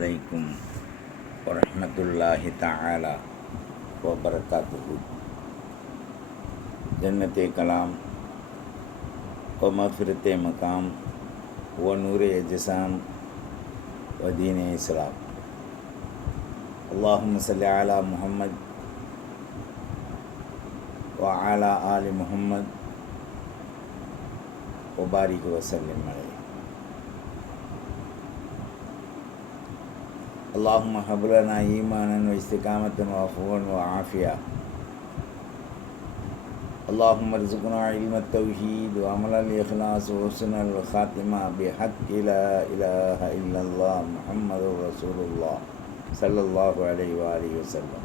அலைக்கும் வரஹ்மத்துல்லாஹி தஆலா வபரகாத்துஹு. ஜன்னத்தே கலாம் வ மஃபிரத்தே மகாம் வ நூரே ஜிசாம் வ தீனே இஸ்லாம். அல்லாஹும்ம ஸல்லி அலா முஹம்மத் வ அலா ஆலி முஹம்மத் வ பாரிக் வ ஸல்லிம் அலைஹி. اللهم هب لنا إيمانا واستقامة وعفوا وعافية. اللهم ارزقنا علم التوحيد وعمل الإخلاص وحسن الخاتمة بحق لا إله إلا الله محمد رسول الله صلى الله عليه وآله وسلم.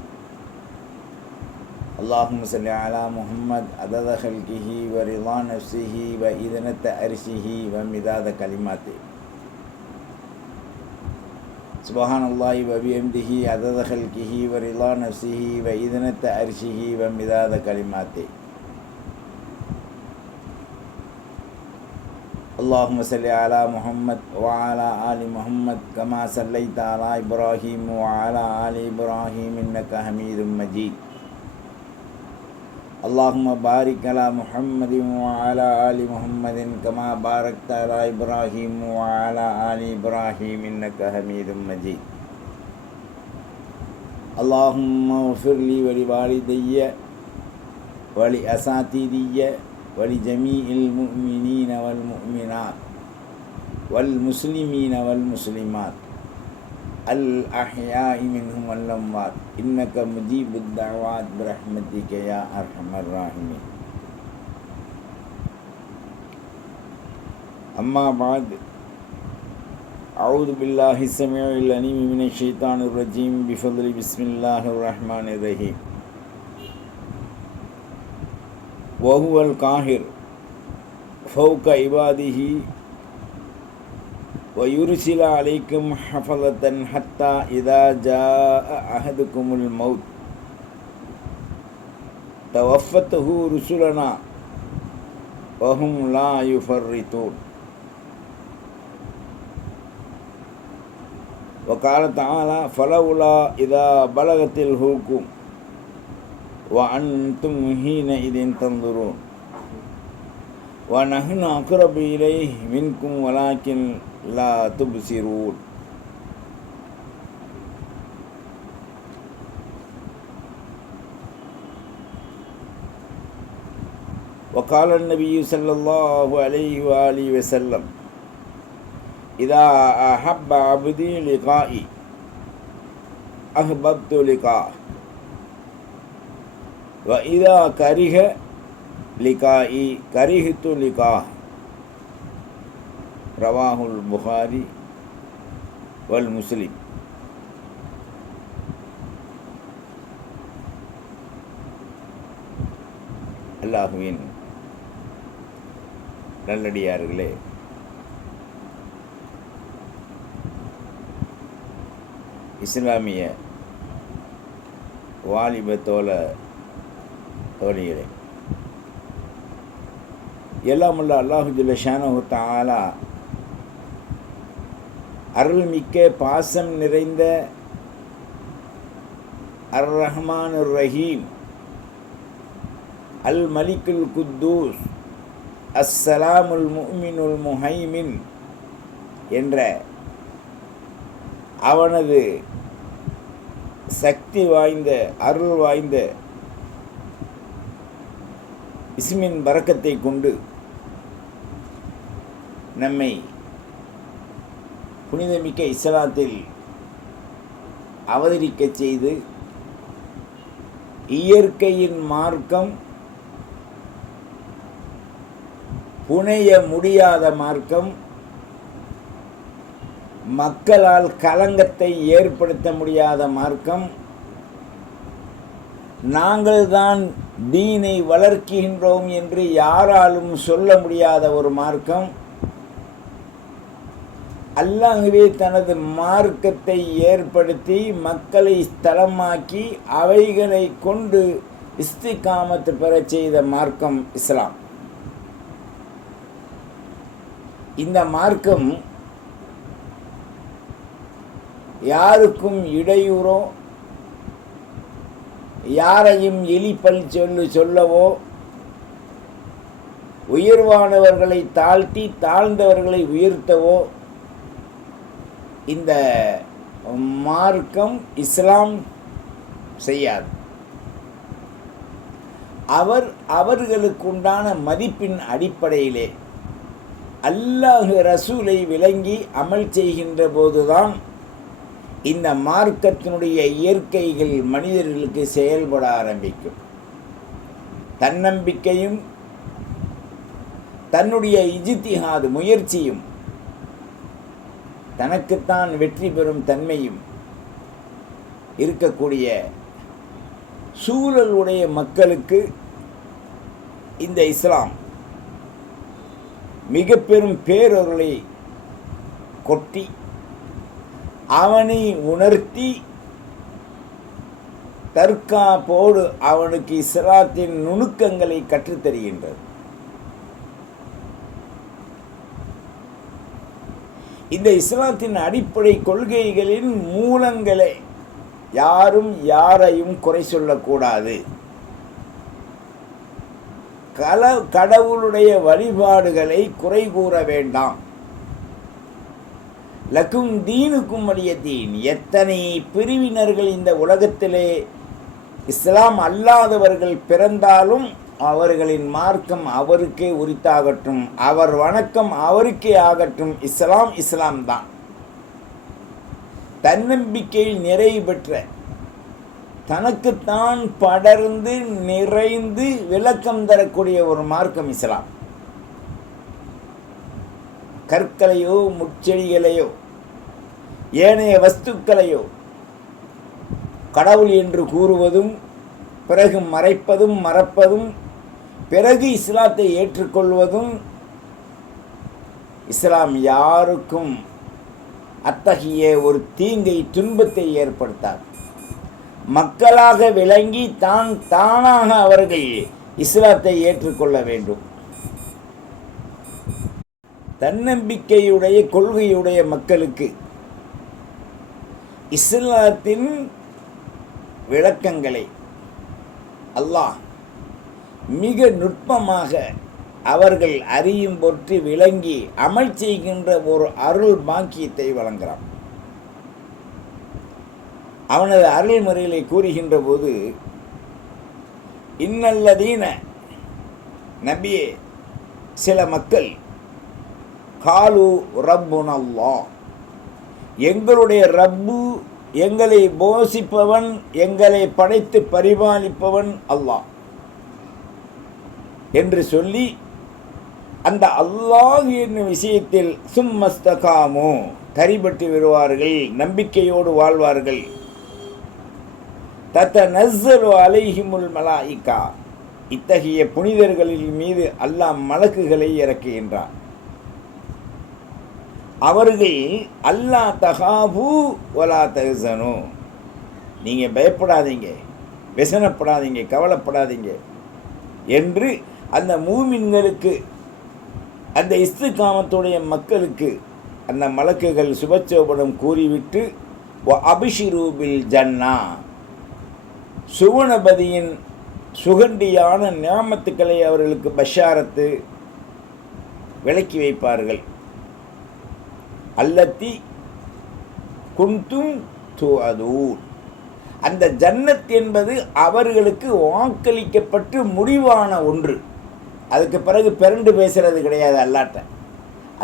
اللهم صل على محمد عدد خلقه ورضا نفسه وإذنة عرشه ومداد كلماته. சுபஹானல்லாஹி வ பிஹம்திஹி அதத ஹல்கிஹி வ ரிலா நஃப்ஸிஹி வ இதனத அர்ஷிஹி வ மிதாத கலிமாத்தி. அல்லாஹும்ம ஸல்லி அலா முஹம்மத் வ அலா ஆலி முஹம்மத் கமா ஸல்லைத அலா இப்ராஹீம் வ அலா ஆலி இப்ராஹீம் இன்னக ஹமீதும் மஜீத். اللهم بارك على محمد وعلى آل محمد كما باركت على إبراهيم وعلى آل إبراهيم إنك حميد مجيد. اللهم اغفر لي ولوالدي ولأساتذتي ولجميع المؤمنين والمؤمنات والمسلمين والمسلمات الأحياء منهم والأموات إنك مجيب الدعوات برحمتك يا أرحم الراحمين. أما بعد، أعوذ بالله السميع العليم من الشيطان الرجيم بفضل بسم الله الرحمن الرحيم. وهو القاهر فوق عباده ويرسل عليكم حفظة حتى إذا جاء أحدكم الموت توفته رسلنا وهم لا يفرطون. وقال تعالى فلولا إذا بلغت الحلقوم وأنتم حينئذ تنظرون ونحن أقرب إليه منكم ولكن لا تبصرون. وقال النبي صلى الله عليه وآله وسلم إذا أحب عبدي لقائي أحببت لقاءه وإذا كره لقائي كرهت لقاءه. ரவாஹுல் புகாரி வல் முஸ்லிம். அல்லாஹுவின் நல்லடியார்களே, இஸ்லாமிய வாலிப தோழிகளே, எல்லாமுள்ள அல்லாஹு ஜல்ல ஷானஹு தஆலா அருள்மிக்க பாசம் நிறைந்த அர் ரஹ்மானுர் ரஹீம் அல் மலிக்குல் குத்தூஸ் அஸ்ஸலாமுல் முஃமினுல் முஹைமின் என்ற அவனது சக்தி வாய்ந்த அருள் வாய்ந்த இஸ்மின் பரக்கத்தை கொண்டு நம்மை புனிதமிக்க இஸ்லாத்தில் அவதரிக்கச் செய்து இயற்கையின் மார்க்கம், புனைய முடியாத மார்க்கம், மக்களால் கலங்கத்தை ஏற்படுத்த முடியாத மார்க்கம், நாங்கள்தான் தீனை வளர்க்கின்றோம் என்று யாராலும் சொல்ல முடியாத ஒரு மார்க்கம், அல்லாஹ்வே தனது மார்க்கத்தை ஏற்படுத்தி மக்களை ஸ்தலமாக்கி அவைகளை கொண்டு இஸ்திகாமத் பெறச் செய்த மார்க்கம் இஸ்லாம். இந்த மார்க்கம் யாருக்கும் இடையூறோ யாரையும் இழிப்பல் சொல்லவோ, உயர்வானவர்களை தாழ்த்தி தாழ்ந்தவர்களை உயர்த்தவோ இந்த மார்க்கம் இஸ்லாம் செய்யாது. அவர்களுக்குண்டான மதிப்பின் அடிப்படையிலே அல்லாஹ் ரசூலை விளங்கி அமல் செய்கின்ற போதுதான் இந்த மார்க்கத்தினுடைய இயற்கைகள் மனிதர்களுக்கு செயல்பட ஆரம்பிக்கும். தன்னம்பிக்கையும் தன்னுடைய இஜ்திஹாத் முயற்சியும் தனக்குத்தான் வெற்றி பெறும் தன்மையும் இருக்கக்கூடிய சூழலுடைய மக்களுக்கு இந்த இஸ்லாம் மிக பெரும் பேரொருளை கொட்டி அவனை உணர்த்தி தற்காப்போடு அவனுக்கு இஸ்லாத்தின் நுணுக்கங்களை கற்றுத்தருகின்றது. இந்த இஸ்லாத்தின் அடிப்படை கொள்கைகளின் மூலங்களை யாரும் யாரையும் குறை சொல்லக்கூடாது. கடவுளுடைய வழிபாடுகளை குறை கூற வேண்டாம். லக்கும் தீனுக்கும் வலிய தீன். எத்தனை பிரிவினர்கள் இந்த உலகத்திலே இஸ்லாம் அல்லாதவர்கள் பிறந்தாலும் அவர்களின் மார்க்கம் அவருக்கே உரித்தாகட்டும், அவர் வணக்கம் அவருக்கே ஆகட்டும். இஸ்லாம் இஸ்லாம் தான். தன்னம்பிக்கையில் நிறைவு பெற்ற, தனக்குத்தான் படர்ந்து நிறைந்து விளக்கம் தரக்கூடிய ஒரு மார்க்கம் இஸ்லாம். கற்களையோ முச்செடிகளையோ ஏனைய வஸ்துக்களையோ கடவுள் என்று கூறுவதும் பிறகு மறைப்பதும் மறப்பதும் பிறகு இஸ்லாத்தை ஏற்றுக்கொள்வதும் இஸ்லாம் யாருக்கும் அத்தகைய ஒரு தீங்கை துன்பத்தை ஏற்படுத்தார். மக்களாக விளங்கி தானாக அவர்கள் இஸ்லாத்தை ஏற்றுக்கொள்ள வேண்டும். தன்னம்பிக்கையுடைய கொள்கையுடைய மக்களுக்கு இஸ்லாத்தின் விளக்கங்களை அல்லாஹ் மிக நுட்பமாக அவர்கள் அறியும் பொருட்டு விளங்கி அமல் செய்கின்ற ஒரு அருள் பாக்கியத்தை வழங்குகிறான். அவனது அருள்முறைகளை கூறுகின்ற போது, இன்னல்லதீன நபியே, சில மக்கள் காலு ரப்புன் அல்லாஹ், எங்களுடைய ரப்பு, எங்களை போஷிப்பவன், எங்களை படைத்து பரிபாலிப்பவன் அல்லாஹ் என்று சொல்லி அந்த அல்லாஹ் என்னும் விஷயத்தில் சும்மஸ்தகாமோ தரிபட்டு வருவார்கள், நம்பிக்கையோடு வாழ்வார்கள். தத்தனஸ்ஸலு அலைஹிமுல் மலாயிகா, இத்தகைய புனிதர்களின் மீது அல்லாஹ் மலக்குகளை இறக்குகின்றான். அவர்கள் அல்லா தகாபு வலா தஹ்சனு, நீங்கள் பயப்படாதீங்க, व्यसனப்படாதீங்க, கவலைப்படாதீங்க என்று அந்த மூமின்களுக்கு, அந்த இஸ்திகாமத்துடைய மக்களுக்கு அந்த மலக்குகள் சுபச்சோபனம் கூறிவிட்டு அபிஷிரு பில் ஜன்னா, சுவனபதியின் சுகண்டியான நியாமத்துக்களை அவர்களுக்கு பஷாரத்து விளக்கி வைப்பார்கள். அல்லத்தி குந்தும் துஅதூன், அந்த ஜன்னத் என்பது அவர்களுக்கு வாக்களிக்கப்பட்டு முடிவான ஒன்று. அதுக்கு பிறகு பிறண்டு பேசுறது கிடையாது. அல்லாட்ட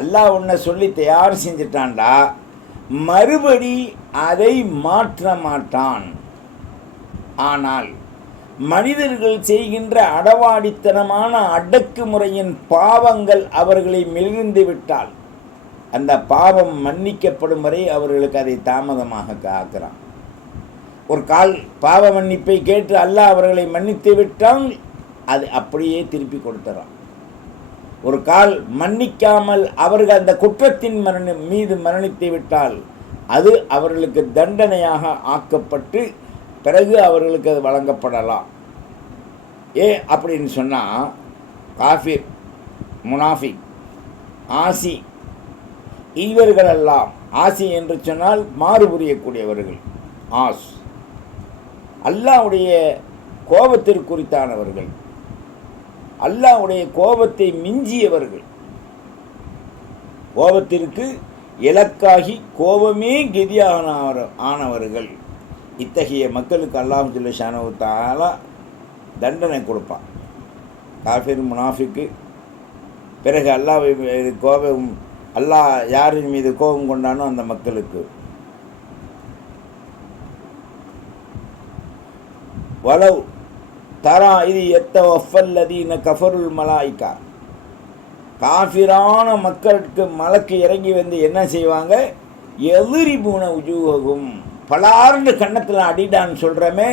அல்லாஹ் ஒன்றை சொல்லி தயார் செஞ்சிட்டான்டா, மறுபடி அதை மாற்ற மாட்டான். ஆனால் மனிதர்கள் செய்கின்ற அடவாடித்தனமான அடக்குமுறையின் பாவங்கள் அவர்களை மெலிந்து விட்டால் அந்த பாவம் மன்னிக்கப்படும் வரை அவர்களுக்கு அதை தாமதமாக ஆக்குறான். ஒரு கால் பாவ மன்னிப்பை கேட்டு அல்லாஹ் அவர்களை மன்னித்து விட்டால் அது அப்படியே திருப்பி கொடுத்துறான். ஒரு கால் மன்னிக்காமல் அவர்கள் அந்த குற்றத்தின் மீது மரணித்து விட்டால் அது அவர்களுக்கு தண்டனையாக ஆக்கப்பட்டு பிறகு அவர்களுக்கு அது வழங்கப்படலாம். அப்படின்னு சொன்னால் காஃபிர், முனாஃபிக், ஆசி இவர்களெல்லாம் ஆசி என்று சொன்னால் மாறு புரியக்கூடியவர்கள் ஆஸ். அல்லாஹ்வுடைய கோபத்திற்குறித்தானவர்கள், அல்லாஹ்வுடைய கோபத்தை மிஞ்சியவர்கள், கோபத்திற்கு இலக்காகி கோபமே கெதியான ஆனவர்கள். இத்தகைய மக்களுக்கு அல்லாஹ் ஜல்ல ஷானஹு தஆலா தண்டனை கொடுப்பான். காஃபிர் முனாஃபிக்கு பிறகு அல்லாஹ் யாரின் மீது கோபம் கொண்டானோ அந்த மக்களுக்கு வலவ் தரா இது எத்தவஃபல்லதீன கஃபருல் மலாயிகா, காஃபிரான மக்களுக்கு மலக்கு இறங்கி வந்து என்ன செய்வாங்க, எதிரிபூன உஜூஹகும், பலார்னு கன்னத்தில் அடிடான்னு சொல்கிறோமே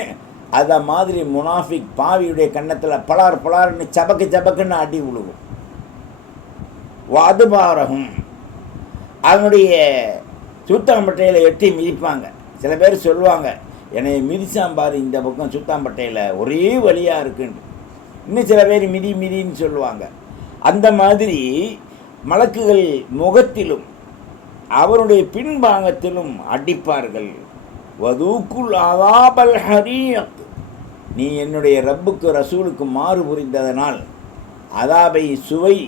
அதை மாதிரி முனாஃபிக் பாவியுடைய கன்னத்தில் பலார் பலார்னு சபக்குன்னு அடி விழுகும். வாதுபாரகும், அதனுடைய சுத்தாம்பட்டையில் எட்டி மிதிப்பாங்க. சில பேர் சொல்லுவாங்க, என்னை மிதிச்சாம்பார் இந்த பக்கம் சுத்தாம்பட்டையில் ஒரே வழியாக இருக்குன்னு. இன்னும் சில பேர் மிதின்னு சொல்லுவாங்க. அந்த மாதிரி மலக்குகள் முகத்திலும் அவருடைய பின்பாகத்திலும் அடிப்பார்கள். வதூக்குல் அதாபல் ஹரீக், நீ என்னுடைய ரப்புக்கு ரசூலுக்கு மாறு புரிந்ததனால் அதாபை சுவை,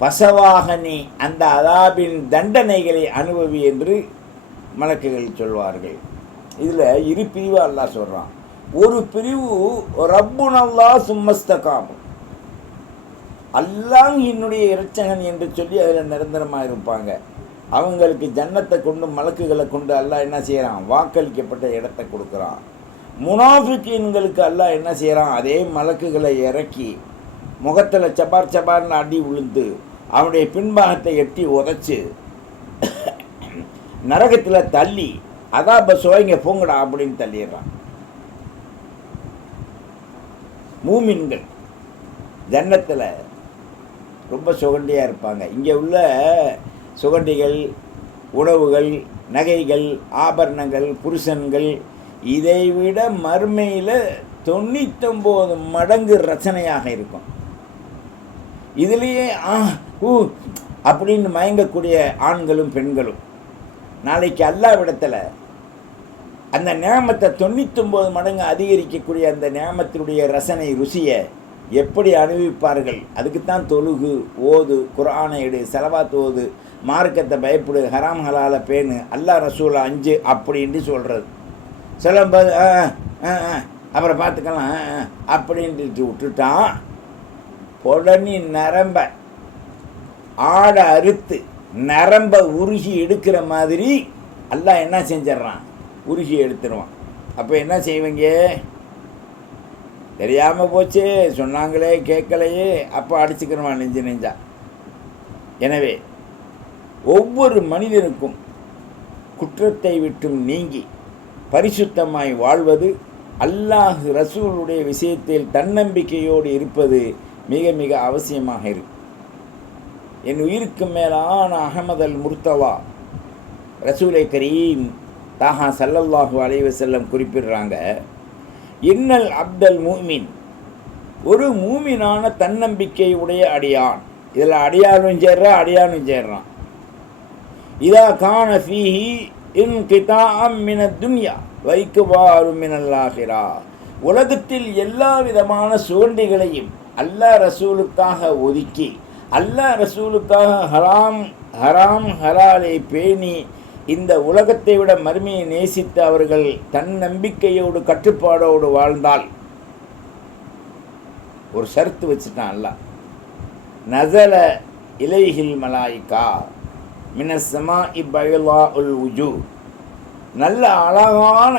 பசவாக நீ அந்த அதாபின் தண்டனைகளை அனுபவி என்று மலக்குகள் சொல்வார்கள். இதில் இரு பிரிவு அல்லாஹ் சொல்கிறான். ஒரு பிரிவு ரப்புன் அல்லாஹ் சும்மஸ்தகாம், அல்லாஹ் என்னுடைய இரட்சகன் என்று சொல்லி அதில் நிரந்தரமாக இருப்பாங்க. அவங்களுக்கு ஜன்னத்தை கொண்டு மலக்குகளை கொண்டு அல்லாஹ் என்ன செய்கிறான், வாக்களிக்கப்பட்ட இடத்தை கொடுக்குறான். முனாஃபிக்கீன்களுக்கு அல்லாஹ் என்ன செய்கிறான், அதே மலக்குகளை இறக்கி முகத்தில் சபார்னு அடி விழுந்து அவனுடைய பின்பாகத்தை எட்டி உதைச்சு நரகத்தில் தள்ளி அதான் சுவைங்க போங்கடா அப்படின்னு தள்ளிடுறான். மூமின்கள் ஜன்னத்தில் ரொம்ப சுகண்டியாக இருப்பாங்க. இங்கே உள்ள சுகண்டிகள், உணவுகள், நகைகள், ஆபரணங்கள், புருஷன்கள் இதைவிட மறுமையில் 99 மடங்கு ரச்சனையாக இருக்கும். இதுலேயே அப்படின்னு மயங்கக்கூடிய ஆண்களும் பெண்களும் நாளைக்கு அல்லாஹ்விடத்தில் அந்த நேமத்தை 99 மடங்கு அதிகரிக்கக்கூடிய அந்த நேமத்தினுடைய ரசனை ருசியை எப்படி அனுபவிப்பார்கள்? அதுக்குத்தான் தொழுகு, ஓது, குர்ஆனை எடு, செலவாத்து ஓது, மார்க்கத்தை பயப்படு, ஹராம் ஹலால பேணு, அல்லாஹ் ரசூல் 5 அப்படின்ட்டு சொல்கிறது. சொல்லும்போது அப்புறம் பார்த்துக்கலாம் அப்படின்ட்டு விட்டுட்டான். உடனே நரம்ப ஆடை அறுத்து நரம்ப உருகி எடுக்கிற மாதிரி அல்லாஹ் என்ன செஞ்சிடறான், உருகி எடுத்துருவான். அப்போ என்ன செய்வீங்க, தெரியாமல் போச்சு, சொன்னாங்களே கேட்கலையே, அப்போ அடிச்சுக்கிறவான் நெஞ்சா. எனவே ஒவ்வொரு மனிதனுக்கும் குற்றத்தை விட்டும் நீங்கி பரிசுத்தமாய் வாழ்வது, அல்லாஹ் ரசூலுடைய விஷயத்தில் தன்னம்பிக்கையோடு இருப்பது மிக மிக அவசியமாக இருக்கு. என் உயிருக்கு மேலான அஹமது அல் முர்த்தவா ரசூலை கரீம் தாஹா ஸல்லல்லாஹு அலைஹி வஸல்லம் குறிப்பிடுறாங்க, இன்னல் அப்தல் மூமின், ஒரு மூமினான தன்னம்பிக்கை உடைய அடியான். இதில் அடியானும் சேர்றான். இதா கான ஃபீஹி இன்கிதாஅம் மினத் துன்யா வ இக்பாலும் மினல் ஆகிரா, உலகத்தில் எல்லா விதமான சுகண்டிகளையும் அல்லாஹ் ரசூலுக்காக ஒதுக்கி அல்லாஹ் ரசூலுக்காக ஹராம் ஹலாலை பேணி இந்த உலகத்தை விட மறுமையை நேசித்து அவர்கள் தன் நம்பிக்கையோடு கட்டுப்பாடோடு வாழ்ந்தால் ஒரு ஷர்த்து வச்சுட்டான் அல்லாஹ், நஸல இலைஹில் மலாயிகா மினஸ் ஸமாஇ பைலாஉல் வுஜூ, நல்ல அழகான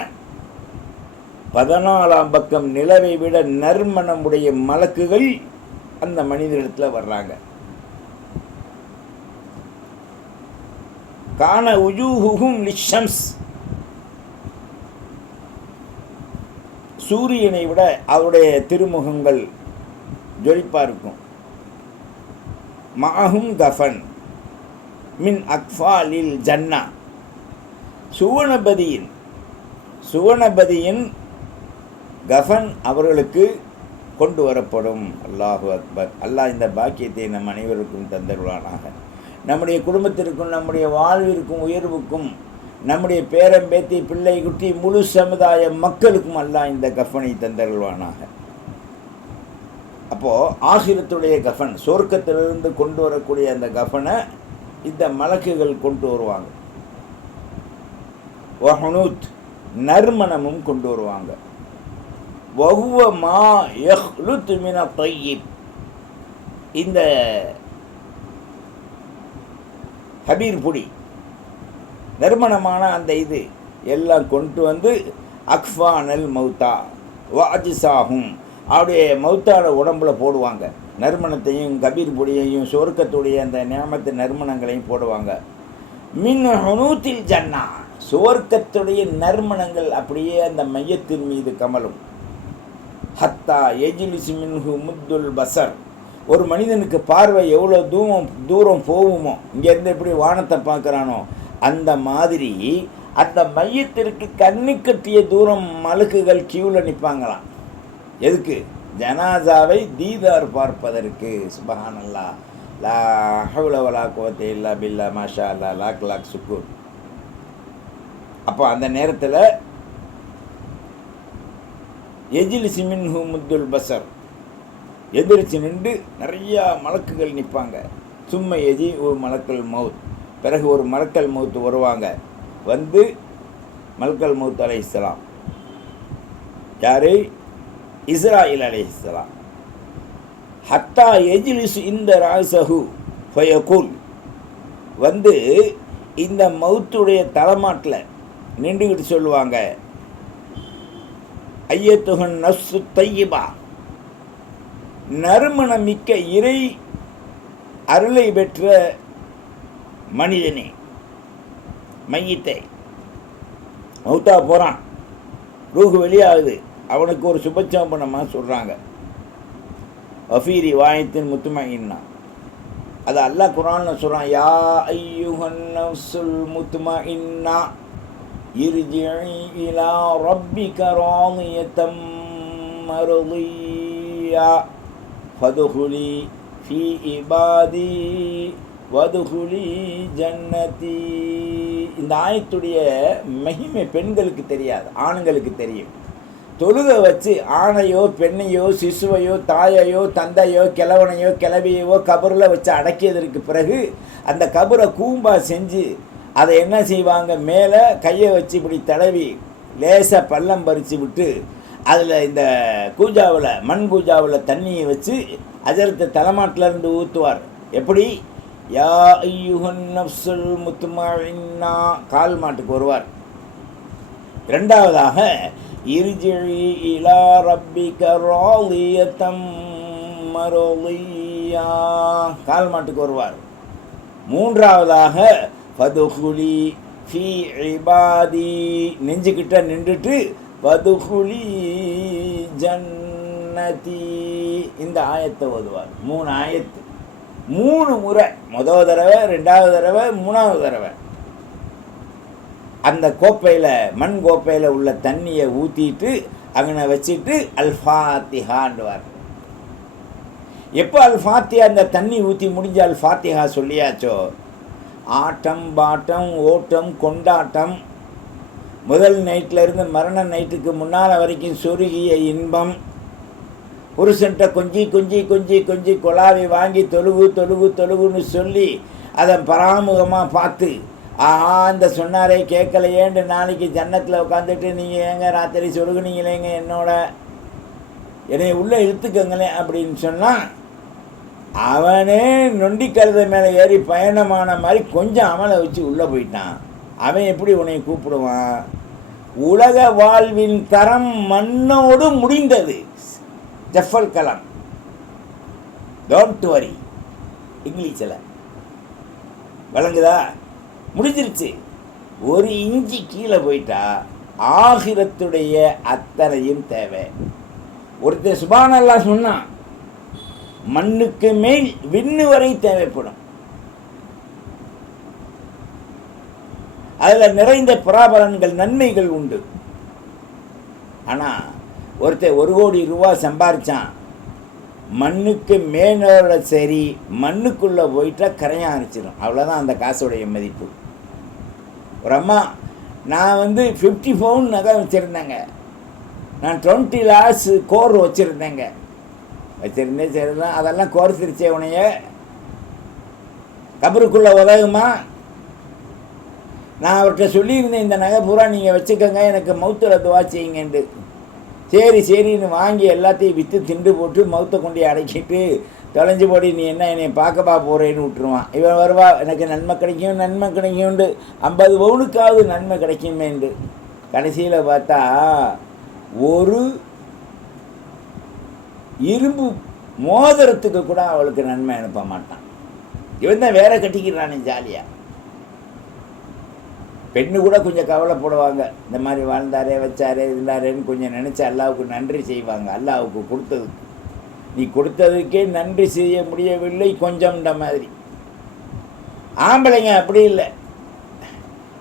14ஆம் பக்கம் நிலவை விட நறுமணமுடைய மலக்குகள் அந்த மனிதனிடத்தில் வர்றாங்க. கான உஜூஹுஹும் லிஷம்ஸ், சூரியனை விட அவருடைய திருமுகங்கள் ஜொலிப்பா இருக்கும். மாஹும் கஃபன் மின் அக்ஃபாலில் ஜன்னா, சுவனபதியின் கஃபன் அவர்களுக்கு கொண்டு வரப்படும். அல்லாஹு அக்பர். அல்லாஹ் இந்த பாக்கியத்தை நம் அனைவருக்கும் தந்தருவானாக. நம்முடைய குடும்பத்திற்கும் நம்முடைய வாழ்விற்கும் உயர்வுக்கும் நம்முடைய பேரம் பேத்தி பிள்ளை குட்டி முழு சமுதாய மக்களுக்கும் அல்லாஹ் இந்த கஃபனை தந்தருள்வானாக. அப்போது ஆகிரத்துடைய கஃபன், சொர்க்கத்திலிருந்து கொண்டு வரக்கூடிய அந்த கஃபனை இந்த மலக்குகள் கொண்டு வருவாங்க. வஹுனூத், நறுமணமும் கொண்டு வருவாங்க. வஹுவ மா யஹ்லுத் மின தய்யிப், இந்த ஹபீர் பொடி நறுமணமான அந்த இது எல்லாம் கொண்டு வந்து அக்ஃபானல் மௌத்தா வாஜிசாகும், அவருடைய மௌத்தாட உடம்புல போடுவாங்க. நறுமணத்தையும் கபீர் பொடியையும் சொர்க்கத்துடைய அந்த நியமத்து நறுமணங்களையும் போடுவாங்க. மின் ஹுனூத்தில் ஜன்னா, சுவர்க்கத்துடைய நறுமணங்கள் அப்படியே அந்த மையத்தின் மீது கமலும். ஹத்தா எஜிலிஸ் மின்ஹு முத்துல் பசர், ஒரு மனிதனுக்கு பார்வை எவ்வளோ தூரம் போகுமோ, இங்கேருந்து எப்படி வானத்தை பார்க்குறானோ அந்த மாதிரி அந்த மையத்திற்கு கண்ணி கட்டிய தூரம் மலக்குகள் கியூவில் நிற்பாங்களாம். எதுக்கு? ஜனாசாவை தீதார் பார்ப்பதற்கு. சுபஹானல்லாஹ், லா ஹவ்ல வலா குவத்த இல்லா பில்லா, மாஷா அல்லா, லாக் லாக் சுக்கூர். அப்போ அந்த நேரத்தில் எஜிலிஸ் மின்ஹு முத்துல் பசர், எதிர்த்து நின்று நிறையா மலக்குகள் நிற்பாங்க. சும்மா எஜி ஒரு மலக்கல் மவுத், பிறகு ஒரு மலக்கல் மவுத்து வருவாங்க. வந்து மலக்கல் மவுத் அலைஹிஸ்ஸலாம், யாரு? இஸ்ராயில் அலைஹிஸ்ஸலாம். ஹத்தா எஜிலிஸ் இந்த ராசஹு ஃபயகுல், வந்து இந்த மவுத்துடைய தலைமாட்டில் நின்றுக்கிட்டு சொல்லுவாங்க, ஐயத்துஹன் நஃப்ஸு தையிபா, நறுமணமிக்க இறை அருளை பெற்ற மனிதனே, மையத்தை மௌத்தா போகிறான், ரூஹு வெளியாகுது, அவனுக்கு ஒரு சுபச்சோபனமாக சொல்கிறாங்க. வஃபீரி வாயத்தின் முத்துமஇன்னா, அது அல்லாஹ் குர்ஆனில் சொல்கிறான். யா ஐயுஹன் நஃப்ஸுல் முத்மஇன்னா இர்ஜிஇ இலா ரப்பிக ராதியத்தம் மர்தியா ஃபதுகுலி ஃபீ இபாதி வதுகுலி ஜன்னதி. இந்த ஆயத்துடைய மகிமை பெண்களுக்கு தெரியாது, ஆண்களுக்கு தெரியும். தொழுகை வச்சு ஆணையோ பெண்ணையோ சிசுவையோ தாயையோ தந்தையோ கிழவனையோ கிளவியோ கபரில் வச்சு அடக்கியதற்கு பிறகு அந்த கபரை கூம்பா செஞ்சு அதை என்ன செய்வாங்க, மேலே கையை வச்சு இப்படி தடவி லேசாக பள்ளம் பறித்து விட்டு அதில் இந்த கூஜாவில் மண் கூஜாவில் தண்ணியை வச்சு அஜரத்தை தலைமாட்டிலேருந்து ஊற்றுவார். எப்படி? யா ஐயுஹன் நஃப்ஸுல் முத்மஇன்னா, கால் மாட்டுக்கு வருவார். இரண்டாவதாக இர்ஜிஇ இலா ரப்பிக ராதியத்தம் மர்தியா, கால் மாட்டுக்கு வருவார். மூன்றாவதாக ஃபதுகுலி ஃபீ இபாதி, நெஞ்சுக்கிட்ட நின்றுட்டு ஃபதுகுலி ஜன்னதி, இந்த ஆயத்தை ஓதுவார். 3 ஆயத்து, 3 முறை, முதல் தடவை, ரெண்டாவது தடவை, மூணாவது தடவை. அந்த கோப்பையில் மண் கோப்பையில் உள்ள தண்ணியை ஊற்றிட்டு அங்கே வச்சுட்டு அல்ஃபாத்திஹாண்டுவார். எப்போ அல்ஃபாத்திஹா அந்த தண்ணி ஊற்றி முடிஞ்ச அல்ஃபாத்திஹா சொல்லியாச்சோ, ஆட்டம் பாட்டம் ஓட்டம் கொண்டாட்டம், முதல் நைட்டில் மரண நைட்டுக்கு முன்னால் வரைக்கும் சொருகிய இன்பம், புருஷன்ட்ட கொஞ்சி கொஞ்சி கொஞ்சி கொஞ்சி கொலாவை வாங்கி தொழுகு தொழுகு தொழுகுன்னு சொல்லி அதை பராமுகமாக பார்த்து, ஆஹா இந்த சொன்னாரே கேட்கலையேண்டு நாளைக்கு ஜன்னத்தில் உட்காந்துட்டு நீங்கள் ஏங்க ராத்திரி சொருகுனீங்களேங்க, என்னை உள்ளே இழுத்துக்கங்களேன் அப்படின்னு சொன்னால், அவனே நொண்டி கழுத மேலே ஏறி பயணமான மாதிரி கொஞ்சம் அவனை வச்சு உள்ளே போயிட்டான். அவன் எப்படி உன்னை கூப்பிடுவான்? உலக வாழ்வின் தரம் மண்ணோடு முடிந்தது. ஜஃபல் கலாம், டோன்ட் வரி, இங்கிலீஷில் விளங்குதா? முடிஞ்சிருச்சு. ஒரு இஞ்சி கீழே போயிட்டா ஆகிரத்துடைய அத்தனையும் தேவை. ஒருத்தர் சுப்ஹானல்லாஹ் சொன்னான், மண்ணுக்கு மேல் விண்ணு வரை தேவைப்படும். அதில் நிறைந்த பராபலன்கள் நன்மைகள் உண்டு. ஆனால் ஒருத்தர் 1 கோடி ரூபா சம்பாரிச்சான், மண்ணுக்கு மேலோட சரி, மண்ணுக்குள்ளே போயிட்டால் கரையான் அரைச்சிடும். அவ்வளோதான் அந்த காசுடைய மதிப்பு. ஒரு அம்மா, நான் 50 பவுன் நகை வச்சுருந்தேங்க, நான் 20 லாஸ் கோர் வச்சுருந்தேன். சரிதான், அதெல்லாம் கோர்த்திருச்சே உனைய, கபருக்குள்ளே உதவுமா? நான் அவர்கிட்ட சொல்லியிருந்தேன், இந்த நகை பூரா நீங்கள் வச்சுக்கோங்க, எனக்கு மௌத்தில் துவா செய்யுங்கன்ட்டு. சரின்னு வாங்கி எல்லாத்தையும் விற்று திண்டு போட்டு மௌத்தை கொண்டு அடைக்கிட்டு தொலைஞ்சு போடி, நீ என்ன என்னை பார்க்கப்பா போகிறேன்னு விட்டுருவான். இவன் வருவா, எனக்கு நன்மை கிடைக்கும்ண்டு 50 பவுனுக்காவது நன்மை கிடைக்குமேண்டு. கடைசியில் பார்த்தா ஒரு இரும்பு மோதிரத்துக்கு கூட அவளுக்கு நன்மை அனுப்ப மாட்டான். இவன் தான் வேற கட்டிக்கிறானே ஜாலியாக. பெண்ணு கூட கொஞ்சம் கவலைப்படுவாங்க, இந்த மாதிரி வாழ்ந்தாரே வச்சாரே இருந்தாரேன்னு கொஞ்சம் நினச்சி அல்லாவுக்கு நன்றி செய்வாங்க. அல்லாவுக்கு கொடுத்ததுக்கு, நீ கொடுத்ததுக்கே நன்றி செய்ய முடியவில்லை கொஞ்சம்ன்ற மாதிரி. ஆம்பளைங்க அப்படி இல்லை,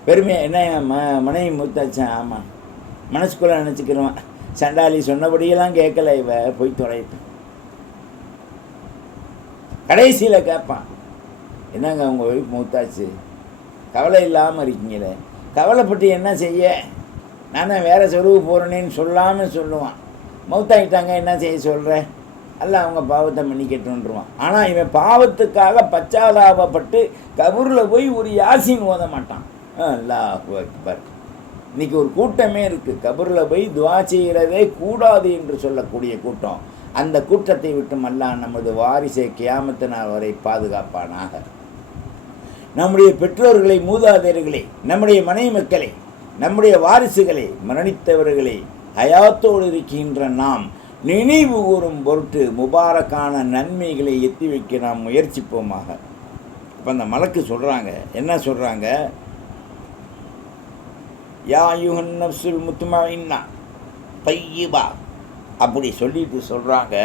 பெருமையாக என்ன மனைவி மூத்தாச்சான், ஆமாம் மனசுக்குள்ளே நினச்சிக்கிறோம், சண்டாளி சொன்னபடியெல்லாம் கேட்கல, இவ போய் தொலைட்டு. கடைசியில் கேட்பான், என்னங்க அவங்க ஒய்ஃப் மூத்தாச்சு, கவலை இல்லாமல் இருக்கீங்களே, கவலைப்பட்டு என்ன செய்ய, நான் தான் வேறு செலவு போகிறேன்னு சொல்லாமல் சொல்லுவான். மௌத்தாயிட்டாங்க என்ன செய்ய சொல்கிறேன், அல்ல அவங்க பாவத்தை மன்னிக்கட்டுன்றான். ஆனால் இவன் பாவத்துக்காக பச்சாதாபப்பட்டு கபூரில் போய் ஒரு யாசின் ஓத மாட்டான். அல்லாஹ் அக்பர். இன்றைக்கி ஒரு கூட்டமே இருக்குது, கபூரில் போய் துவா செய்கிறதே கூடாது என்று சொல்லக்கூடிய கூட்டம். அந்த கூட்டத்தை விட்டும் அல்லாஹ் நமது வாரிசை கியாமத்து நாள் வரை பாதுகாப்பானாக. நம்முடைய பெற்றோர்களை, மூதாதையர்களை, நம்முடைய மனைவி மக்களை, நம்முடைய வாரிசுகளை, மரணித்தவர்களை ஹயாத்தோடு இருக்கின்ற நாம் நினைவு கூறும் பொருட்டு முபாரக்கான நன்மைகளை எத்தி வைக்க நாம் முயற்சிப்போமாக. இப்போ அந்த மலக்கு சொல்கிறாங்க, என்ன சொல்கிறாங்க, யா அய்யுஹன் நஃப்ஸுல் முத்மஇன்னா தய்யிபா அப்படி சொல்லிட்டு சொல்கிறாங்க,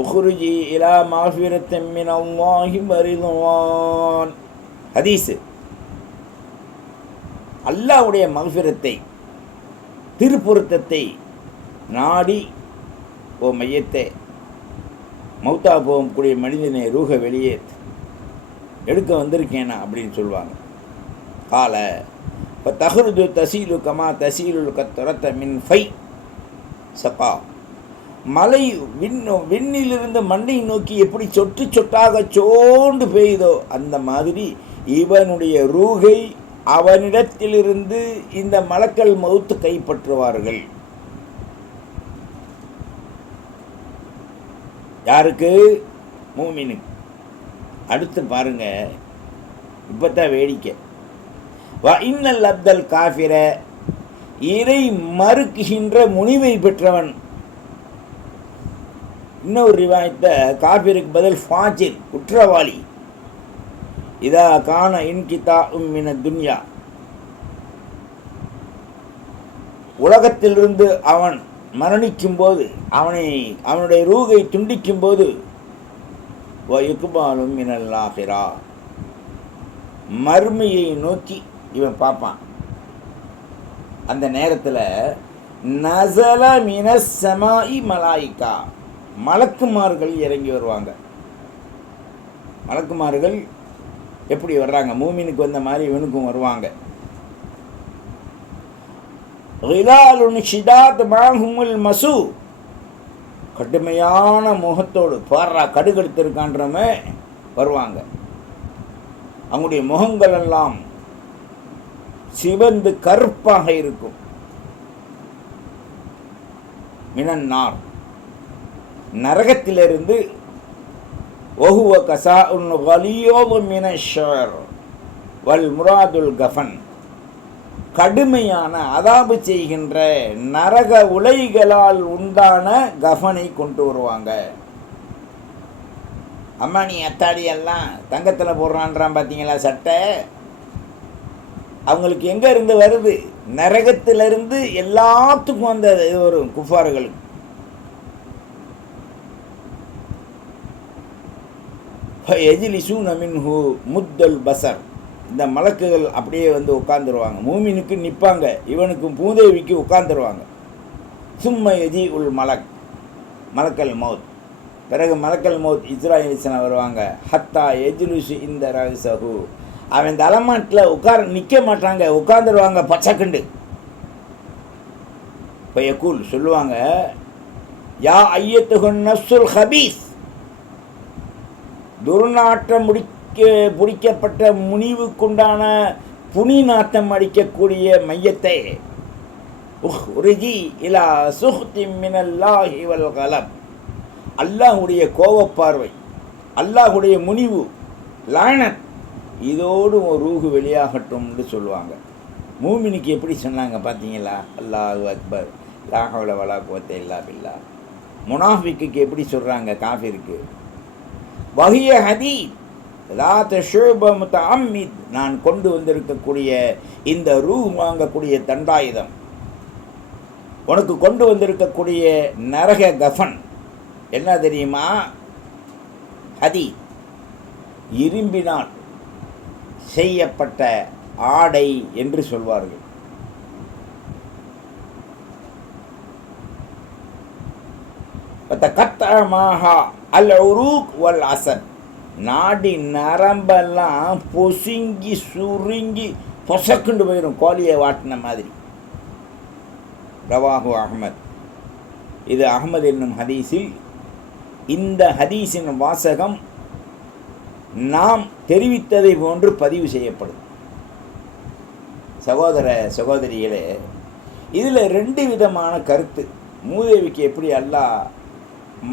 உஹ்ருஜி இலா மாஃபிரத்தின் மினல்லாஹி வரிதுவான். ஹதீஸு. அல்லாஹ்வுடைய மஃபிரத்தை, திருப்பொருத்தத்தை நாடி ஓ மையத்தை, மௌத்தா போகக்கூடிய மனிதனை ரூஹ வெளியே எடுக்க வந்திருக்கேனா அப்படின்னு சொல்லுவாங்க. கால இப்போ தஹ்ருஜு தசீலு கமா தசீலுல் கத்துரத்த மின் ஃபை சகா. மலை விண்ணிலிருந்து மண்ணை நோக்கி எப்படி சொட்டு சொட்டாக சோண்டு பெய்தோ அந்த மாதிரி இவனுடைய ரூகை அவனிடத்திலிருந்து இந்த மலக்கள் மௌத்து கைப்பற்றுவார்கள். யாருக்கு? மூமினுக்கு. அடுத்து பாருங்க, இப்போத்தான் வேடிக்கை. வ இன்னல் அப்தல் காஃபிர, இறை மறுக்குகின்ற முனிவை பெற்றவன். இன்னொரு ரிவாயத்தை காஃபிருக்கு பதில் ஃபாஜிர், குற்றவாளி. இதா கான இன்கிதா மின துன்யா, உலகத்திலிருந்து அவன் மரணிக்கும் போது, அவனுடைய ரூகை துண்டிக்கும் போது, வயுக்பாலும் மினல் ஆகிரா, மர்மையை நோக்கி இவன் பார்ப்பான். அந்த நேரத்தில் நசல மினஸ் ஸமாஇ மலாயிகா, மலக்குமார்கள் இறங்கி வருவாங்க. மலக்குமார்கள் எப்படி வர்றாங்க? மூமினுக்கு வந்த மாதிரி இவனுக்கும் வருவாங்க. ரிலாலுன் ஷிதாத் மாஹுமுல் மசு, கடுமையான முகத்தோடு, பாரா கடுகடுத்திருக்கான்றமே வருவாங்க. அவங்களுடைய முகங்கள் எல்லாம் சிவந்து கருப்பாக இருக்கும். மினன்னார், நரகத்திலிருந்து, ஒஹுவ கசாஉன் கலியோபு மினஷர் வல் முராதுல் கஃபன், கடுமையான அதாபு செய்கின்ற நரக உலைகளால் உண்டான கஃபனை கொண்டு வருவாங்க. அம்மா நீ அத்தாடி எல்லாம் தங்கத்தில் போடுறான்றான் பார்த்தீங்களா சட்டை, அவங்களுக்கு எங்கே இருந்து வருது? நரகத்திலிருந்து எல்லாத்துக்கும் அந்த இது வரும் குஃபார்களுக்கு. எஜிலிசூன மின்ஹு முத்தல் பசர், இந்த மலக்குகள் அப்படியே வந்து உட்காந்துருவாங்க. மூமினுக்கு நிற்பாங்க, இவனுக்கும் பூதேவிக்கு உட்காந்துருவாங்க. சும்ம எஜி உல் மலக், மலக்கல் மௌத். பிறகு மலக்கல் மௌத் இஸ்ராயில் இஸ்லாம் வருவாங்க. ஹத்தா எஜ்லுசு இந்த ரஹ்சஹு, அவன் தலைமாட்டில் நிற்க மாட்டாங்க, உட்காந்துருவாங்க பச்சைக்கண்டு. இப்போ யக்கூல் சொல்லுவாங்க, யா ஐயத்துகுன் நஃப்சுல் ஹபீஸ், துர்நாற்றம் பிடிக்கப்பட்ட முனிவுக்குண்டான புனிநாட்டம் அடிக்கக்கூடிய மையத்தை, உஹ்ரிஜி இலா சுஹ்தி மினல்லாஹி வல் கலப், அல்லாஹுடைய கோபப்பார்வை, அல்லாஹுடைய முனிவு, லானத், இதோடு ஒரு ரூஹு வெளியாகட்டும்னு சொல்லுவாங்க. மூமினுக்கு எப்படி சொன்னாங்க பார்த்தீங்களா? அல்லாஹு அக்பர், லா ஹவ்ல வலா குவத்த இல்லா பில்லாஹ். முனாஃபிக்கு எப்படி சொல்கிறாங்க காஃபிருக்கு? வஹிய ஹதீத் லா தஷூப முத்தஅம்மித், நான் கொண்டு வந்திருக்கக்கூடிய இந்த ரூஹ் வாங்கக்கூடிய தண்டாயுதம், உனக்கு கொண்டு வந்திருக்கக்கூடிய நரக கஃபன் என்ன தெரியுமா? ஹதீத், இரும்பினால் செய்யப்பட்ட ஆடை என்று சொல்வார்கள். அல் உரூக் வல் அசன், நாடி நரம்பெல்லாம் பொசுங்கி சுருங்கி பொசக்குண்டு போயிடும், கோழியை வாட்டின மாதிரி. ரவாஹு அஹ்மத், இது அஹ்மத் என்னும் ஹதீஸில். இந்த ஹதீஸின் வாசகம் நாம் தெரிவித்ததை போன்று பதிவு செய்யப்படும். சகோதர சகோதரிகளே, இதில் 2 விதமான கருத்து. மூதேவிக்கு எப்படி அல்லாஹ்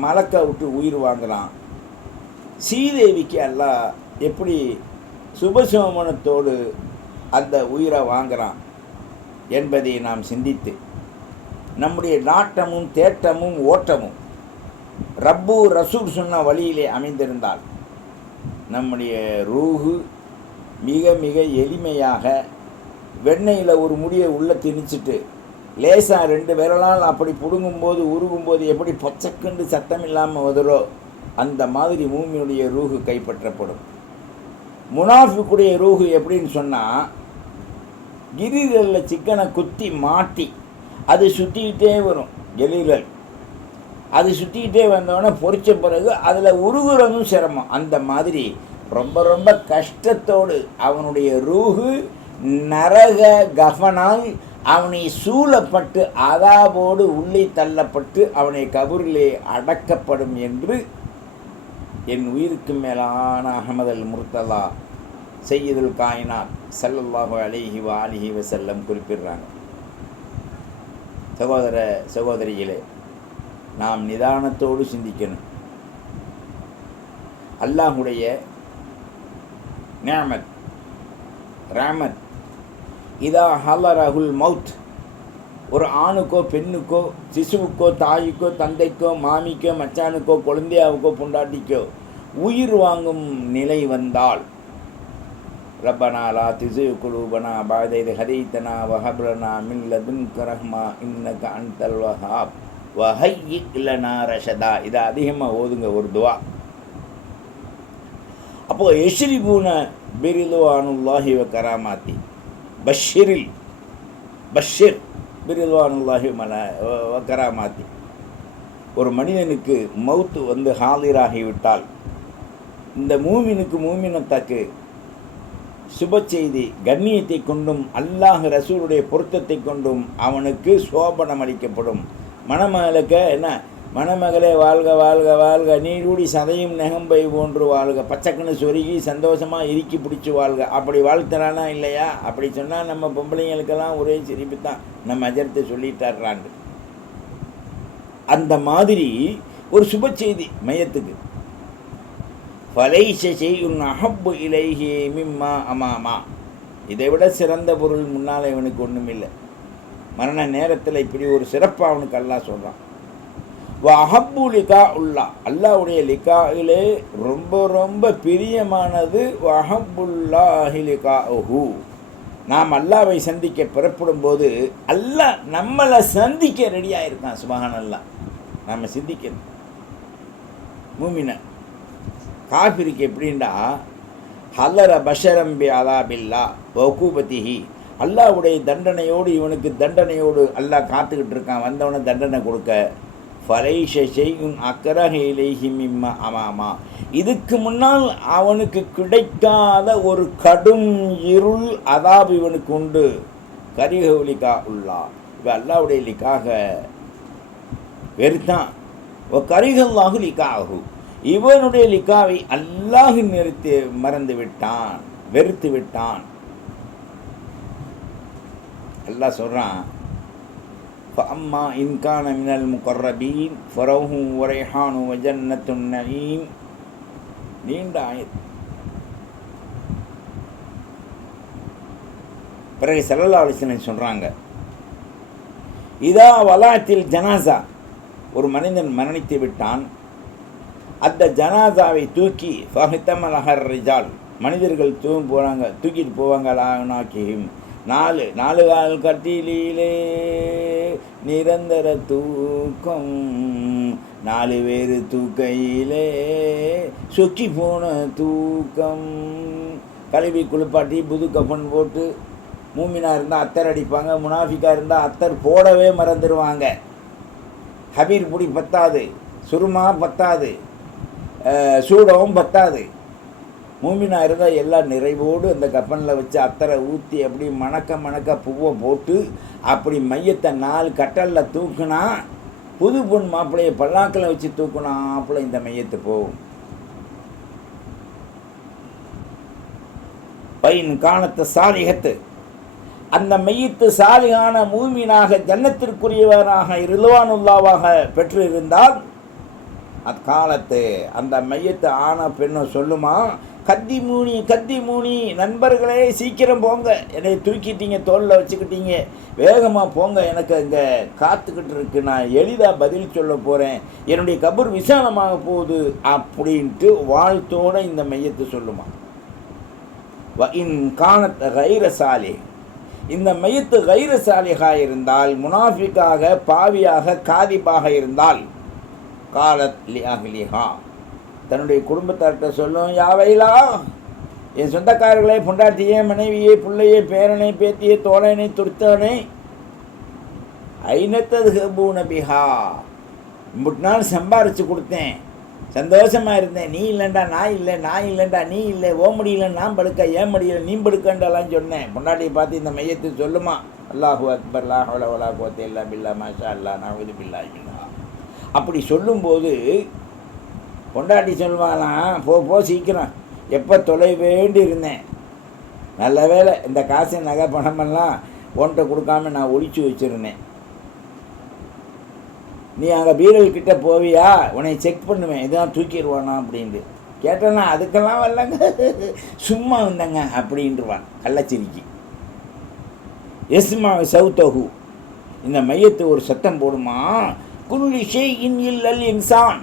மலக்க விட்டு உயிர் வாங்கலாம், ஸ்ரீதேவிக்கு அல்லாஹ் எப்படி சுபசோமனத்தோடு அந்த உயிரை வாங்கலாம் என்பதை நாம் சிந்தித்து, நம்முடைய நாட்டமும் தேட்டமும் ஓட்டமும் ரப்பு ரசூல் சொன்ன வழியிலே அமைந்திருந்தால், நம்முடைய ரூஹு மிக மிக எளிமையாக வெண்ணெயில் ஒரு முடியை உள்ளே திணிச்சிட்டு லேசாக 2 விரலால் அப்படி பிடுங்கும்போது உருகும்போது எப்படி பச்சைக்கண்டு சத்தம் இல்லாமல் வதரோ, அந்த மாதிரி மூமியுடைய ரூஹு கைப்பற்றப்படும். முனாஃபிக்குடைய ரூஹு எப்படின்னு சொன்னால், கிரீரலில் சிக்கனை குத்தி மாட்டி அது சுற்றிக்கிட்டே வரும். கிரீரல் அது சுற்றிக்கிட்டே வந்தோடனே பொறிச்ச பிறகு அதில் உருகுறதும் சிரமம். அந்த மாதிரி ரொம்ப ரொம்ப கஷ்டத்தோடு அவனுடைய ரூஹு நரக கஃபனால் அவனை சூழப்பட்டு அதாவோடு உள்ளே தள்ளப்பட்டு அவனை கபூரிலே அடக்கப்படும் என்று என் உயிருக்கு மேலான அஹமது அல் முர்த்தலா சையதுல் காயினாத் ஸல்லல்லாஹு அலைஹி வஆலிஹி வஸல்லம் குறிப்பிடுறாங்க. சகோதர சகோதரிகளே, நாம் நிதானத்தோடு சிந்திக்கணும். அல்லாஹுடைய நிஅமத் ரஹ்மத் இதா ஹலரஹுல் மௌத், ஒரு ஆணுக்கோ பெண்ணுக்கோ சிசுவுக்கோ தாய்க்கோ தந்தைக்கோ மாமிக்கோ மச்சானுக்கோ குழந்தையாவுக்கோ பொண்டாட்டிக்கோ உயிர் வாங்கும் நிலை வந்தால், ரப்பனா லா துஸிக் குலூபனா பஅத இத் ஹதைதனா வஹப் லனா மின் லதுன்க ரஹ்மா இன்னக அன்தல் வஹ்ஹாப் வஹய்யி லனா ரஷதா. இதை அதிகமாக ஓதுங்க, ஒரு துவா. அப்போது யஷ்ரிபூன பிரிதுவானுல்லாஹி வ கராமாத்தி, பஷிர் பிரிதுவானுல்லாஹி வ கராமாத்தி. ஒரு மனிதனுக்கு மௌத்து வந்து ஹாலிராகிவிட்டால், இந்த மூமினுக்கு மூமினத்தாக்கு சுப செய்தி கண்ணியத்தை கொண்டும் அல்லாஹ் ரசூலுடைய பொருத்தத்தை கொண்டும் அவனுக்கு சோபனம் அளிக்கப்படும். மணமகளுக்கு என்ன, மணமகளே வாழ்க வாழ்க வாழ்க, நீடூடி சதையும் நெகம்பை போன்று வாழ்க, பச்சைக்கண்ணு சொருகி சந்தோஷமாக இறுக்கி பிடிச்சி வாழ்க. அப்படி வாழ்த்துறானா இல்லையா? அப்படி சொன்னால் நம்ம பொம்பளைங்களுக்கெல்லாம் ஒரே சிரிப்பு தான், நம்ம அஜரத்தை சொல்லிட்டார்றாண்டு. அந்த மாதிரி ஒரு சுப செய்தி மையத்துக்கு. ஃபலைஸ ஷைஉன் அஹப்பு இலைஹி மிம்மா அமாமா, இதை விட சிறந்த பொருள் முன்னால் இவனுக்கு ஒன்றும் இல்லை. மரண நேரத்தில் இப்படி ஒரு சிறப்பாக அவனுக்கு அல்லாஹ் சொல்கிறான். வஹப்பு லிகா உள்ளா, அல்லாஹ்வுடைய லிகாயிலே ரொம்ப ரொம்ப பிரியமானது வஹப்புல்லாஹி லிகாஹு. நாம் அல்லாஹ்வை சந்திக்க புறப்படும் போது அல்லாஹ் நம்மளை சந்திக்க ரெடியாக இருக்கான். சுப்ஹானல்லாஹ். நம்ம சிந்திக்கணும். மூமின காஃபிருக்கு எப்படின்னா, ஹலர பஷரம்பி அதாபில்லா வகூபத்திஹி, அல்லாஹ்வுடைய தண்டனையோடு இவனுக்கு தண்டனையோடு அல்லாஹ் காத்துக்கிட்டு இருக்கான், வந்தவனை தண்டனை கொடுக்க. ஃபலைஷ ஷைஉன் அக்ரஹ இலைஹி மிம்மா அமாமா. இதுக்கு முன்னால் அவனுக்கு கிடைக்காத ஒரு கடும் இருள் அதாபு இவனுக்கு உண்டு. கரிஹு லிகா உள்ளா, இப்போ அல்லாஹ்வுடைய லிக்காக வெறுத்தான். கரிஹல்லாஹு லிகாஹு, இவனுடைய லிக்காவை அல்லாஹ் மறந்து விட்டான், வெறுத்து விட்டான். அல்லாஹ் சொல்கிறான், ஃபஅம்மா இன்கான மினல் முகர்ரபீன் ஃபரௌஹு வரைஹானு வஜன்னத்துன் நஈம். நீண்ட ஆயத். பிறகு ஸல்லல்லாஹு அலைஹி வஸல்லம் சொல்கிறாங்க, இதா வலாத்தில் ஜனாசா, ஒரு மனிதன் மரணித்து விட்டான், அந்த ஜனாசாவை தூக்கி ஃபஹித்தமலஹர் ரிஜால், மனிதர்கள் தூக்கிட்டு போவாங்க. லானாக்கிஹிம், நாலு கால் கட்டிலே நிரந்தர தூக்கம், 4 பேர் தூக்கையிலே சொக்கி போன தூக்கம். கழுவி குளிப்பாட்டி புது கஃபன் போட்டு, மூமினா இருந்தால் அத்தர் அடிப்பாங்க, முனாஃபிக்கா இருந்தால் அத்தர் போடவே மறந்துடுவாங்க. ஹபீர் பொடி பத்தாது, சுருமா பத்தாது, சூடவும் பத்தாது. மூமினா இருந்தால் எல்லாம் நிறைவோடு அந்த கப்பனில் வச்சு அத்தரை ஊற்றி அப்படி மணக்க பூவை போட்டு அப்படி மையத்தை 4 கட்டலில் தூக்குனா, புது பொன் மாப்பிள்ளையை பல்லாக்கில் வச்சு தூக்குனா அப்படி இந்த மையத்து போகும். பைன் காணத்த சாலிகத்து, அந்த மையத்து சாலிகான மூமினாக ஜன்னத்திற்குரியவராக ரிதுவானுல்லாவாக பெற்று இருந்தால், அக்காலத்து அந்த மையத்து ஆன பெண்ணும் சொல்லுமா, கத்தி மூணி நண்பர்களே சீக்கிரம் போங்க, என்னை தூக்கிட்டீங்க, தோளில் வச்சுக்கிட்டீங்க, வேகமாக போங்க, எனக்கு அங்கே காத்துக்கிட்டு இருக்கு, நான் எளிதாக பதில் சொல்ல போகிறேன், என்னுடைய கபர் விசாலமாக போகுது அப்படின்ட்டு வாழ்த்தோடு இந்த மையத்து சொல்லுமா. இன் காணத் கைர சாலி, இந்த மையத்து கைர சாலிகாக இருந்தால், முனாஃபிக்காக, பாவியாக, காதிபாக இருந்தால், காலத் லி அஹ்லிஹா, தன்னுடைய குடும்பத்தார்கிட்ட சொல்லும், யாவைலா, என் சொந்தக்காரர்களே, பொண்டாட்டியே, மனைவியே, பிள்ளையே, பேரனை, பேத்தியே, தோழனை, துர்த்தவனை, ஐநத்தது ஹபூனபிஹா, இம்புட்டு நாள் சம்பாரிச்சு கொடுத்தேன், சந்தோஷமாக இருந்தேன், நீ இல்லைண்டா நான் இல்லை, நான் இல்லைண்டா நீ இல்லை, ஓ முடியல நான் படுக்க, ஏன் முடியல நீ படுக்கண்டாலாம் சொன்னேன். பொண்டாட்டியை பார்த்து இந்த மையத்தை சொல்லுமா, அல்லாஹு அக்பர் லா ஹவ்ல வலா குவத்த இல்லா பில்லா மாஷா அல்லாஹ் நஅூது பில்லாஹி மின்ஹா. அப்படி சொல்லும்போது பொண்டாட்டி சொல்லுவாங்களாம், போ சீக்கிரம், எப்போ தொலை வேண்டி இருந்தேன், நல்ல வேலை இந்த காசு நகை பணமெல்லாம் உன்கிட்ட கொடுக்காம நான் ஒழிச்சு வச்சுருந்தேன், நீ அங்கே பீரல்கிட்ட போவியா, உன்னை செக் பண்ணுவேன், இதெல்லாம் தூக்கிடுவானா அப்படின்ட்டு. கேட்டேன்னா அதுக்கெல்லாம் வரலங்க, சும்மா வந்தங்க அப்படின்ட்டுருவான் கள்ளச்சிரிக்கி. எஸ்மா சவுத்தஹு, இந்த மையத்து ஒரு சத்தம் போடுமா, குல்லி ஷைஇன் இல்லல் இன்சான்,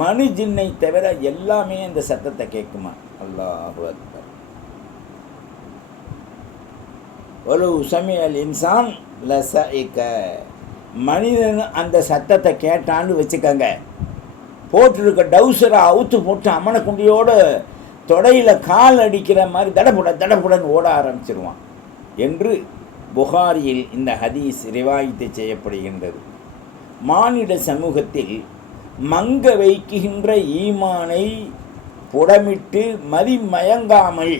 மனு ஜின்னை தவிர எல்லாமே இந்த சத்தத்தை கேட்குமா. அல்லாஹு அக்பர். வலு சமிஅல் இன்சான் லஸஇக, மனிதன் அந்த சத்தத்தை கேட்டான்னு வச்சுக்கங்க, போட்டிருக்க டவுசரை அவுத்து போட்டு அமன குண்டியோடு தொடையில் கால் அடிக்கிற மாதிரி தடப்புடன்னு ஓட ஆரம்பிச்சிருவான் என்று புகாரியில் இந்த ஹதீஸ் ரிவாயத்து செய்யப்படுகின்றது. மானிட சமூகத்தில் மங்க வைக்கின்ற ஈமானை புடமிட்டு மதிமயங்காமல்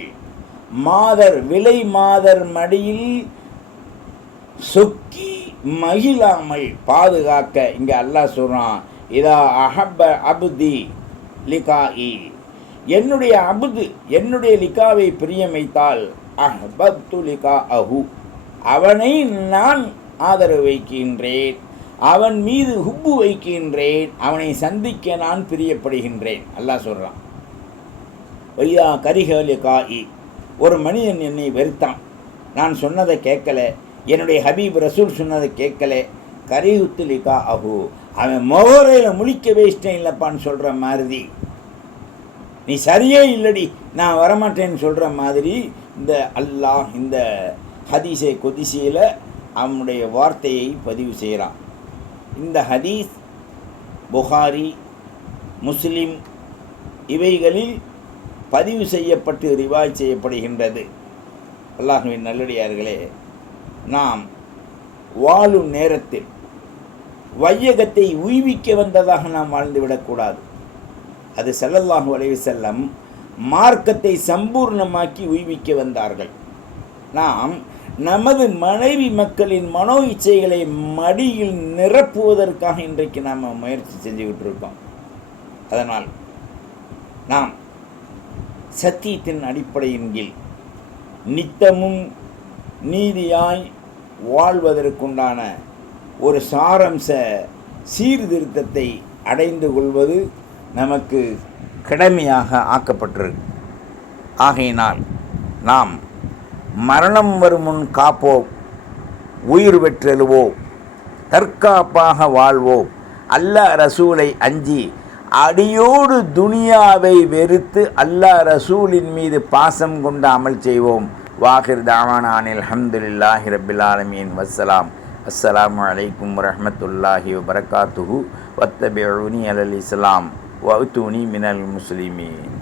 விலை மாதர் மடியில் சொக்கி மகிழாமல் பாதுகாக்க இங்கே அல்லாஹ் சொல்கிறான், இதா அஹப்ப அபுதி லிகாஇ, என்னுடைய அபுது என்னுடைய லிகாவை பிரியமைத்தால், அஹ்பப்து லிகா அஹு, அவனை நான் ஆதரவு வைக்கின்றேன், அவன் மீது ஹுப்பு வைக்கின்றேன், அவனை சந்திக்க நான் பிரியப்படுகின்றேன். அல்லாஹ் சொல்கிறான், வையா கரிஹ லிகாஇ, ஒரு மனிதன் என்னை வெறுத்தான், நான் சொன்னதை கேட்கலை, என்னுடைய ஹபீப் ரசூல் சொன்னதை கேட்கல, கரிஹுத்து லிகா அஹு, அவன் முகரையில் முழிக்கவே இஷ்டம் இல்லைப்பான்னு சொல்கிற மாதிரி, நீ சரியே இல்லடி நான் வரமாட்டேன்னு சொல்கிற மாதிரி இந்த அல்லாஹ் இந்த ஹதீஸை கொதிசியில் அவனுடைய வார்த்தையை பதிவு செய்கிறான். இந்த ஹதீஸ் புகாரி, முஸ்லிம் இவைகளில் பதிவு செய்யப்பட்டு ரிவாய் செய்யப்படுகின்றது. அல்லாஹ்வின் நல்லடியார்களே, நாம் வாழும் நேரத்தில் வையகத்தை உய்விக்க வந்ததாக நாம் வாழ்ந்துவிடக்கூடாது. அது ஸல்லல்லாஹு அலைஹி வஸல்லம் மார்க்கத்தை சம்பூர்ணமாக்கி உய்விக்க வந்தார்கள். நாம் நமது மனைவி மக்களின் மனோ இச்சைகளை மடியில் நிரப்புவதற்காக இன்றைக்கு நாம் முயற்சி செஞ்சுக்கிட்டு இருக்கோம். அதனால் நாம் சத்தியத்தின் அடிப்படையின் கீழ் நித்தமும் நீதியாய் வாழ்வதற்குண்டான ஒரு சாரம்ச சீர்திருத்தத்தை அடைந்து கொள்வது நமக்கு கடமையாக ஆக்கப்பட்டிருக்கு. ஆகையினால் நாம் மரணம் வரும் முன் காப்போம், உயிர் பெற்றெழுவோம், தற்காப்பாக வாழ்வோம், அல்லாஹ் ரசூலை அஞ்சி அடியோடு துனியாவை வெறுத்து அல்லாஹ் ரசூலின் மீது பாசம் கொண்டு அமல் செய்வோம். வாஹிர் தாவானா அனில் அல்ஹம்துலில்லாஹி ரப்பில் ஆலமீன். வஸ்ஸலாம். அஸ்ஸலாமு அலைக்கும் வரஹ்மத்துல்லாஹி வபரகாத்துஹு. வத்தபிஊனி அலல் இஸ்லாம் வஅத்தூனி மினல் முஸ்லிமீன்.